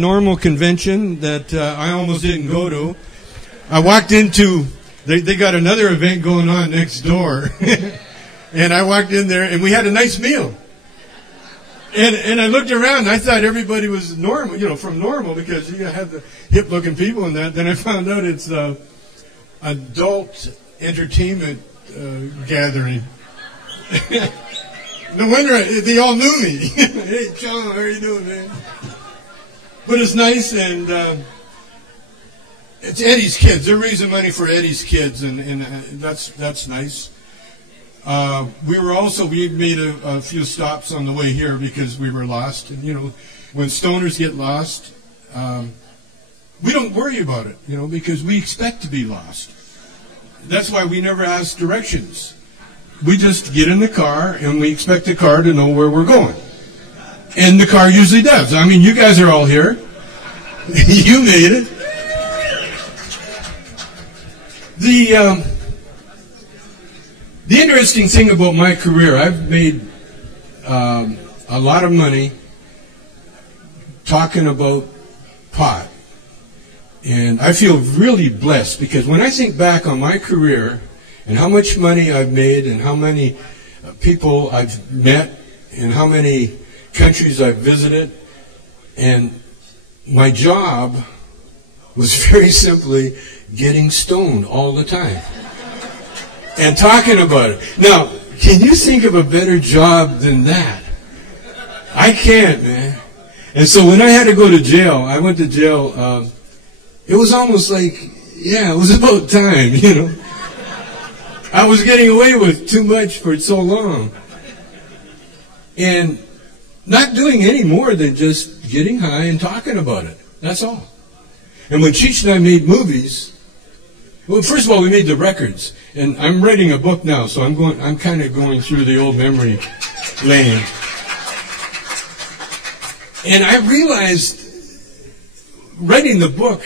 NORML convention that I almost didn't go to. I walked into, they got another event going on next door. And I walked in there and we had a nice meal. And I looked around and I thought everybody was normal, from NORML, because you have the hip looking people and that. Then I found out it's adult entertainment gathering. No wonder they all knew me. Hey, Chong, how are you doing, man? But it's nice, and it's Eddie's kids. They're raising money for Eddie's kids, and that's nice. We made a few stops on the way here because we were lost. And when stoners get lost, we don't worry about it, because we expect to be lost. That's why we never ask directions. We just get in the car and we expect the car to know where we're going. And the car usually does. I mean, you guys are all here. You made it. The interesting thing about my career, I've made a lot of money talking about pot. And I feel really blessed because when I think back on my career and how much money I've made and how many people I've met and how many countries I've visited, and my job was very simply getting stoned all the time and talking about it. Now, can you think of a better job than that? I can't, man. And so when I had to go to jail, I went to jail. It was almost like, it was about time, I was getting away with too much for so long. And not doing any more than just getting high and talking about it. That's all. And when Cheech and I made movies, well, first of all, we made the records. And I'm writing a book now, so I'm kind of going through the old memory lane. And I realized, writing the book,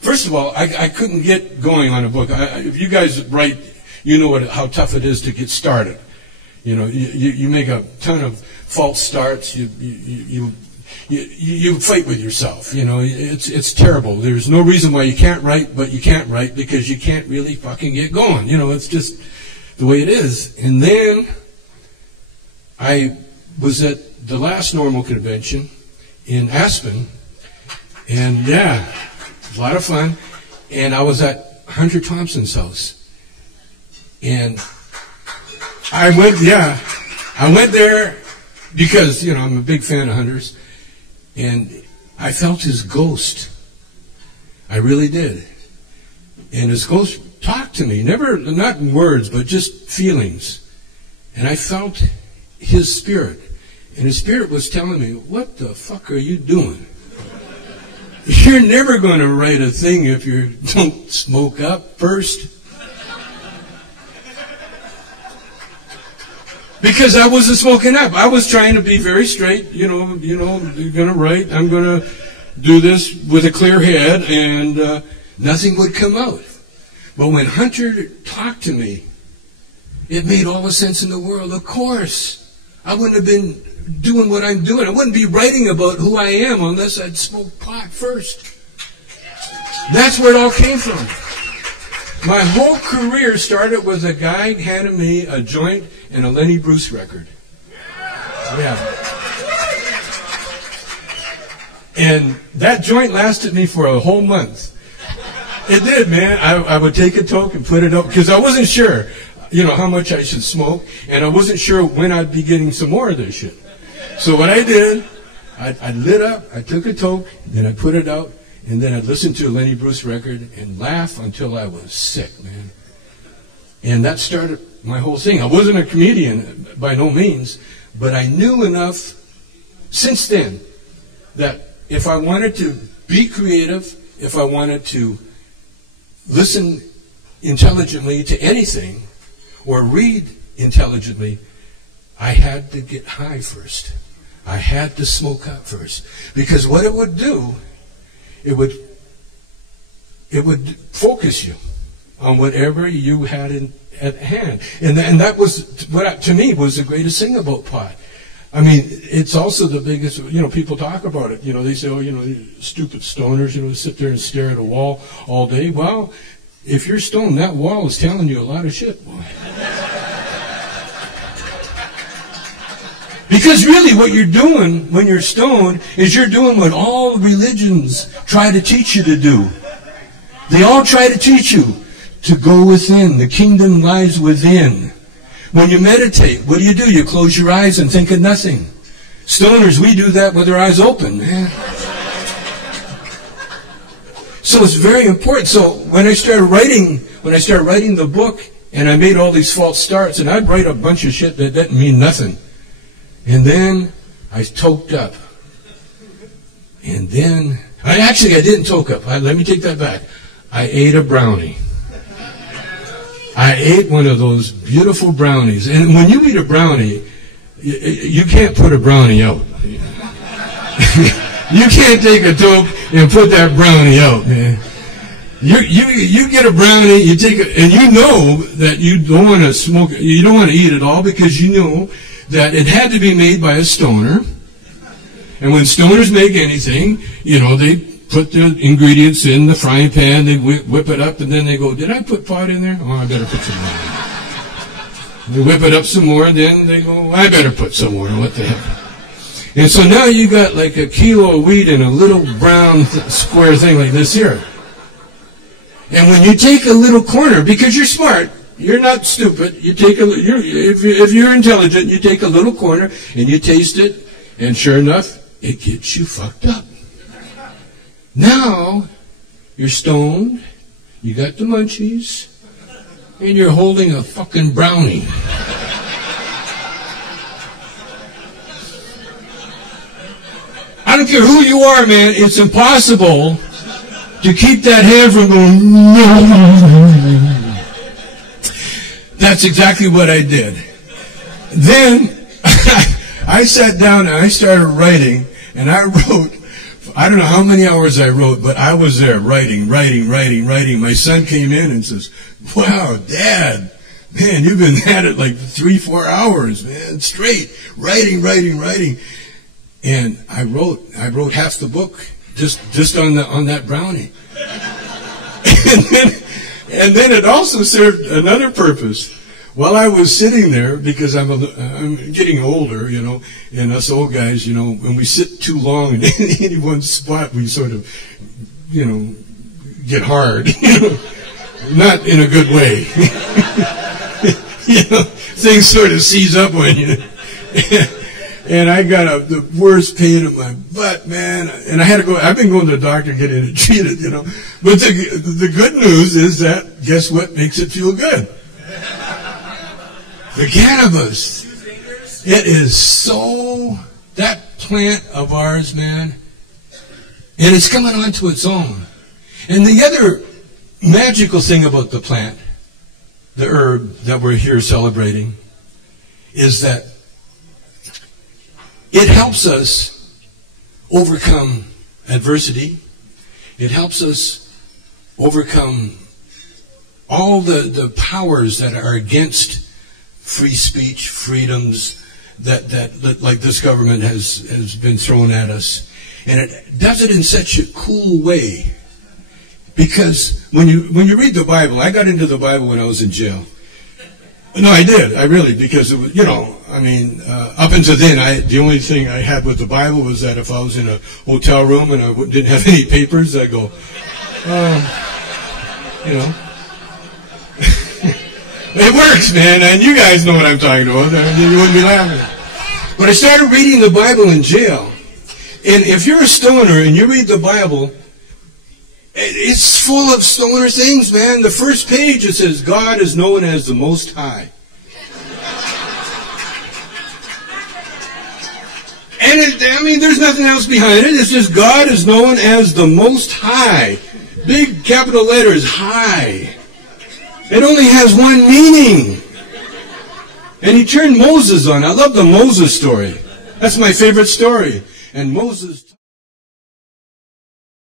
first of all, I couldn't get going on a book. If you guys write, you know how tough it is to get started. You make a ton of false starts. You fight with yourself. It's terrible. There's no reason why you can't write, but you can't write because you can't really fucking get going. It's just the way it is. And then I was at the last NORML convention in Aspen, and it was a lot of fun. And I was at Hunter Thompson's house. And I went there because, I'm a big fan of Hunter's. And I felt his ghost. I really did. And his ghost talked to me, not in words, but just feelings. And I felt his spirit. And his spirit was telling me, what the fuck are you doing? You're never going to write a thing if you don't smoke up first. Because I wasn't smoking up. I was trying to be very straight. You're going to write. I'm going to do this with a clear head, and nothing would come out. But when Hunter talked to me, it made all the sense in the world. Of course, I wouldn't have been doing what I'm doing. I wouldn't be writing about who I am unless I'd smoked pot first. That's where it all came from. My whole career started with a guy handing me a joint and a Lenny Bruce record. Yeah. And that joint lasted me for a whole month. It did, man. I would take a toke and put it up because I wasn't sure, how much I should smoke, and I wasn't sure when I'd be getting some more of this shit. So what I did, I lit up, I took a toke, then I put it out, and then I'd listen to a Lenny Bruce record and laugh until I was sick, man. And that started my whole thing. I wasn't a comedian by no means, but I knew enough since then that if I wanted to be creative, if I wanted to listen intelligently to anything or read intelligently, I had to get high first. I had to smoke up first. Because what it would do, it would focus you on whatever you had at hand. And that was, what to me was the greatest thing about pot. I mean, it's also the biggest, people talk about it. They say, oh, stupid stoners, sit there and stare at a wall all day. Well, if you're stoned, that wall is telling you a lot of shit, boy. Because really what you're doing when you're stoned is you're doing what all religions try to teach you to do. They all try to teach you to go within. The kingdom lies within. When you meditate, what do? You close your eyes and think of nothing. Stoners, we do that with our eyes open, man. So it's very important. So when I started writing the book, and I made all these false starts, and I'd write a bunch of shit that didn't mean nothing. And then I toked up. And then, I didn't toke up. Let me take that back. I ate a brownie. I ate one of those beautiful brownies. And when you eat a brownie, you can't put a brownie out. You can't take a toke and put that brownie out, man. You get a brownie, you take it, and you know that you don't want to smoke it, you don't want to eat it all, because you know that it had to be made by a stoner. And when stoners make anything, they put the ingredients in the frying pan, they whip it up, and then they go, did I put pot in there? Oh, I better put some more. They whip it up some more, and then they go, I better put some more. What the heck? And so now you got like a kilo of wheat in a little brown square thing like this here. And when you take a little corner, because you're smart, you're not stupid, if you're intelligent, you take a little corner and you taste it, and sure enough, it gets you fucked up. Now, you're stoned, you got the munchies, and you're holding a fucking brownie. I don't care who you are, man, it's impossible to keep that hand from going, no. That's exactly what I did. Then, I sat down and I started writing, and I wrote, I don't know how many hours I wrote, but I was there writing. My son came in and says, wow, Dad, man, you've been at it like 3-4 hours, man, straight, writing. And I wrote half the book just on that brownie. And then it also served another purpose. While I was sitting there, because I'm getting older, and us old guys, when we sit too long in any one spot, we sort of, get hard, not in a good way. Things sort of seize up on you. And I got the worst pain in my butt, man. And I had to go. I've been going to the doctor getting it treated, But the good news is that, guess what makes it feel good? The cannabis. It is so, that plant of ours, man, and it's coming onto its own. And the other magical thing about the plant, the herb that we're here celebrating, is that it helps us overcome adversity. It helps us overcome all the powers that are against free speech, freedoms that like this government has been thrown at us. And it does it in such a cool way. Because when you read the Bible, I got into the Bible when I was in jail. No, I did. I really, because it was, up until then, the only thing I had with the Bible was that if I was in a hotel room and I didn't have any papers, I'd go, It works, man, and you guys know what I'm talking about. You wouldn't be laughing. But I started reading the Bible in jail. And if you're a stoner and you read the Bible, it's full of stoner things, man. The first page, it says, God is known as the Most High. And there's nothing else behind it. It's just God is known as the Most High. Big capital letters, high. It only has one meaning. And he turned Moses on. I love the Moses story. That's my favorite story. And Moses